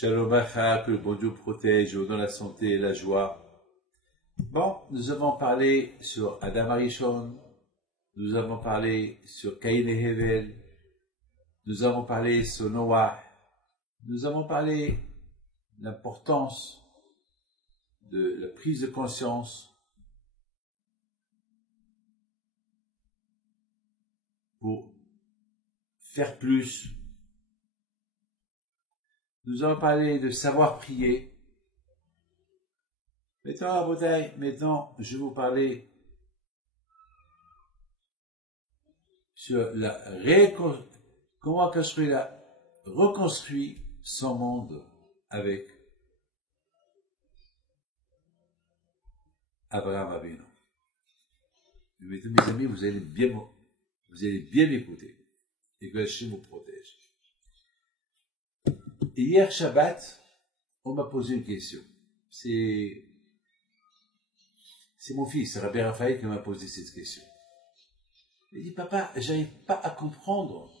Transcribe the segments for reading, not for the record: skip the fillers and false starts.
Shalom Acha, que le bon Dieu protège, vous donne la santé et la joie. Bon, nous avons parlé sur Adam Arishon, nous avons parlé sur Caïn et Hevel, nous avons parlé sur Noah, nous avons parlé de l'importance de la prise de conscience pour faire plus. Nous avons parlé de savoir prier. Maintenant, à Botaï, je vais vous parler sur comment Kashri a reconstruit son monde avec Abraham Avinu. Mes amis, vous allez bien m'écouter et que Hachem vous protège. Hier Shabbat, on m'a posé une question. C'est mon fils, Rabbi Raphaël, qui m'a posé cette question. Il dit, papa, j'arrive pas à comprendre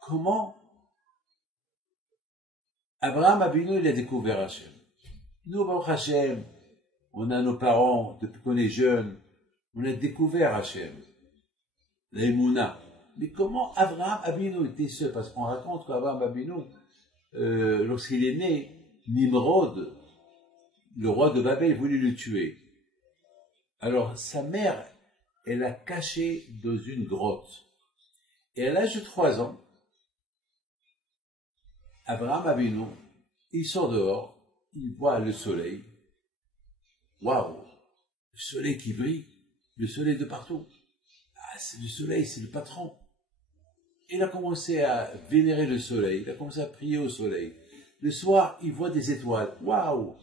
comment Abraham Avinu, il a découvert Hachem. Nous, Baruch Hachem, on a nos parents, depuis qu'on est jeunes, on a découvert Hachem, la Emouna. Mais comment Abraham Avinu était seul? Parce qu'on raconte qu'Abraham Avinu, lorsqu'il est né, Nimrod, le roi de Babel, voulait le tuer. Alors, sa mère, elle l'a caché dans une grotte. Et à l'âge de 3 ans, Abraham Avinu, il sort dehors, il voit le soleil. Waouh! Le soleil qui brille, le soleil de partout. Ah, c'est le soleil, c'est le patron. Il a commencé à vénérer le soleil, il a commencé à prier au soleil. Le soir, il voit des étoiles. Waouh!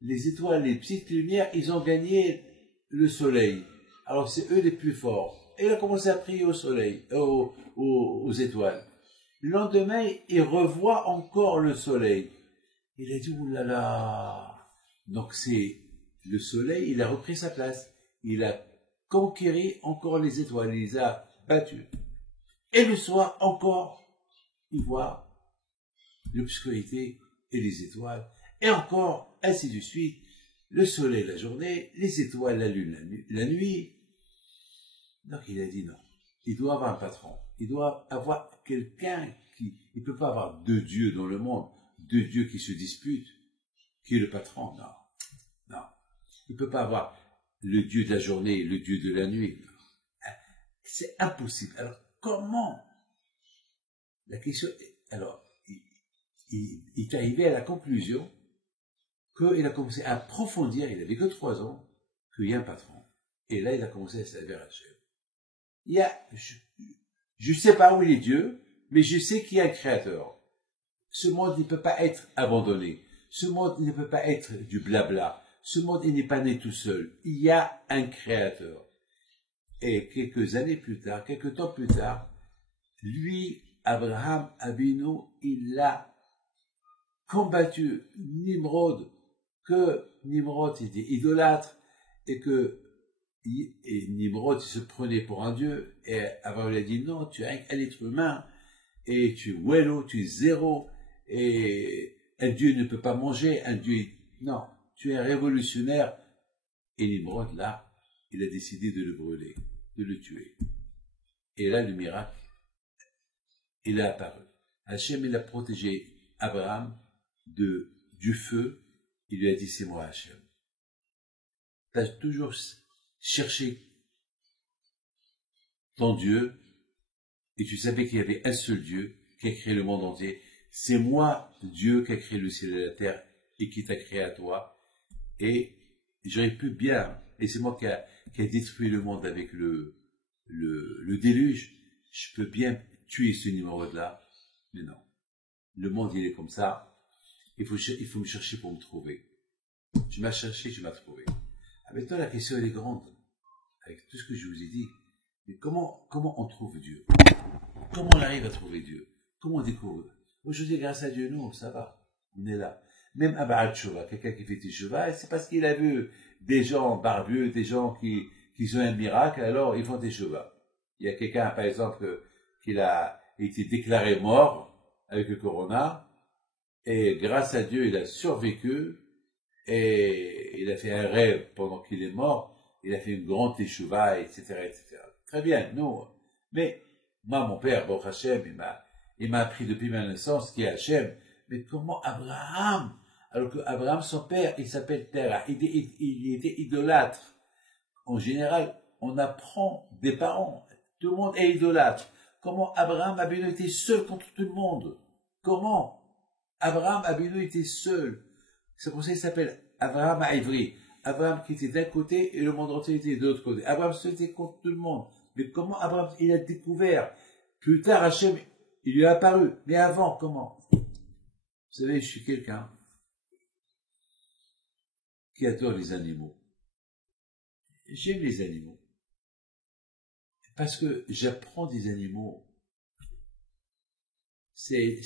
Les étoiles, les petites lumières, ils ont gagné le soleil. Alors c'est eux les plus forts. Et il a commencé à prier au soleil, aux étoiles. Le lendemain, il revoit encore le soleil. Il a dit, oulala. Donc c'est le soleil, il a repris sa place. Il a conquéri encore les étoiles, il les a battues. Et le soir, encore, il voit l'obscurité et les étoiles. Et encore, ainsi de suite, le soleil la journée, les étoiles la lune la nuit. Donc il a dit non, il doit avoir un patron, il doit avoir quelqu'un il ne peut pas avoir deux dieux dans le monde, deux dieux qui se disputent, qui est le patron, non. Il ne peut pas avoir le dieu de la journée et le dieu de la nuit. C'est impossible. Alors, comment? La question, alors, il est arrivé à la conclusion qu'il a commencé à approfondir, il n'avait que 3 ans, qu'il y a un patron. Et là, il a commencé à servir Hachem. Je ne sais pas où il est Dieu, mais je sais qu'il y a un créateur. Ce monde ne peut pas être abandonné. Ce monde ne peut pas être du blabla. Ce monde, il n'est pas né tout seul. Il y a un créateur. Et quelques temps plus tard, lui, Abraham Avinu, il a combattu Nimrod, que Nimrod était idolâtre, et Nimrod se prenait pour un dieu, et Abraham lui a dit non, tu es un être humain, et tu es wello, tu es zéro, et un dieu ne peut pas manger, non, tu es un révolutionnaire. Et Nimrod, là, il a décidé de le brûler, de le tuer. Et là, le miracle, il a apparu. Hachem, il a protégé Abraham du feu. Il lui a dit, c'est moi, Hachem. Tu as toujours cherché ton Dieu, et tu savais qu'il y avait un seul Dieu qui a créé le monde entier. C'est moi, Dieu, qui a créé le ciel et la terre, et qui t'a créé à toi. Et j'aurais pu bien, et c'est moi qui a détruit le monde avec le déluge, je peux bien tuer ce numéro-là, mais non. Le monde, il est comme ça. Il faut me chercher pour me trouver. Tu m'as cherché, tu m'as trouvé. Maintenant, la question, elle est grande. Avec tout ce que je vous ai dit. Mais comment on trouve Dieu? Comment on arrive à trouver Dieu? Comment on découvre? Aujourd'hui, grâce à Dieu, nous, ça va. On est là. Même un Baal Tshuva, quelqu'un qui fait Tshuva, c'est parce qu'il a vu des gens barbus, des gens qui ont un miracle, alors ils font Tshuva. Il y a quelqu'un, par exemple, qui a été déclaré mort avec le corona, Et grâce à Dieu, il a survécu. Et il a fait un rêve pendant qu'il est mort. Il a fait une grande teshuva, etc., etc. Très bien, nous. Mais moi, mon père, Baruch Hashem, il m'a appris depuis ma naissance qui est Hashem. Mais comment Abraham, alors que Abraham, son père, il s'appelle Terah, il était idolâtre. En général, on apprend des parents. Tout le monde est idolâtre. Comment Abraham Abinu était seul contre tout le monde? Comment Abraham Abinu était seul? C'est pour ça qu'il s'appelle Abraham à Ivry. Abraham qui était d'un côté et le monde entier était de l'autre côté. Abraham seul était contre tout le monde. Mais comment Abraham, il a découvert? Plus tard, Hachem, il lui est apparu. Mais avant, comment? Vous savez, je suis quelqu'un qui adore les animaux. J'aime les animaux. Parce que j'apprends des animaux. C'est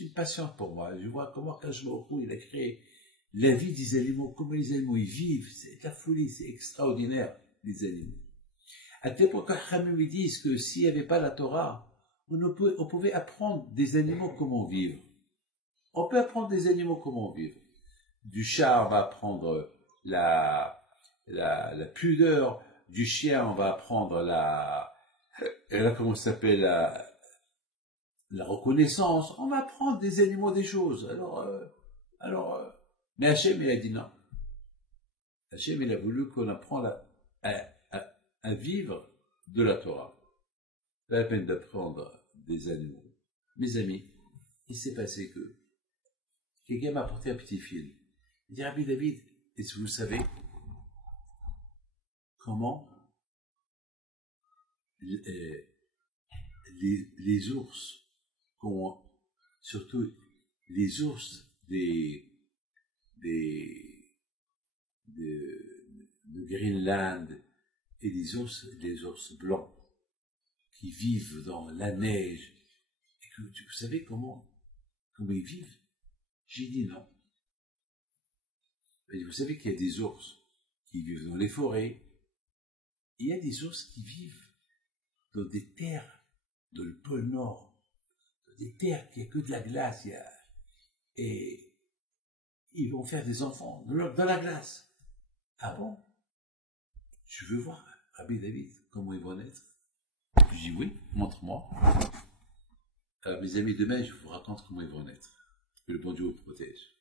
une passion pour moi. Je vois comment Akadosh Baruch Hu, il a créé la vie des animaux, comment les animaux ils vivent. C'est de la folie, c'est extraordinaire, les animaux. À tel point que Khamim lui disent que s'il n'y avait pas la Torah, on pouvait apprendre des animaux comment vivre. On peut apprendre des animaux comment vivre. Du chat, on va apprendre la pudeur. Du chien, on va apprendre comment ça s'appelle, la reconnaissance. On va apprendre des animaux des choses. Mais Hachem, il a dit non. Hachem, il a voulu qu'on apprenne à vivre de la Torah. Pas la peine d'apprendre des animaux. Mes amis, il s'est passé que quelqu'un m'a apporté un petit film. Il dit, Rabbi David, est-ce que vous savez comment les ours, surtout les ours de Greenland et les ours blancs qui vivent dans la neige, et que vous savez comment ils vivent? J'ai dit non. Et vous savez qu'il y a des ours qui vivent dans les forêts. Il y a des ours qui vivent dans des terres, dans le pôle Nord, dans des terres qui n'ont que de la glace, et ils vont faire des enfants dans la glace. Ah bon? Je veux voir, Rabbi David, comment ils vont naître. Je dis oui, montre-moi. Alors mes amis, demain, je vous raconte comment ils vont naître. Que le bon Dieu vous protège.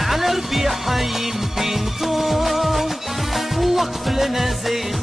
على ربيع حيم بنتو وقف لنا زين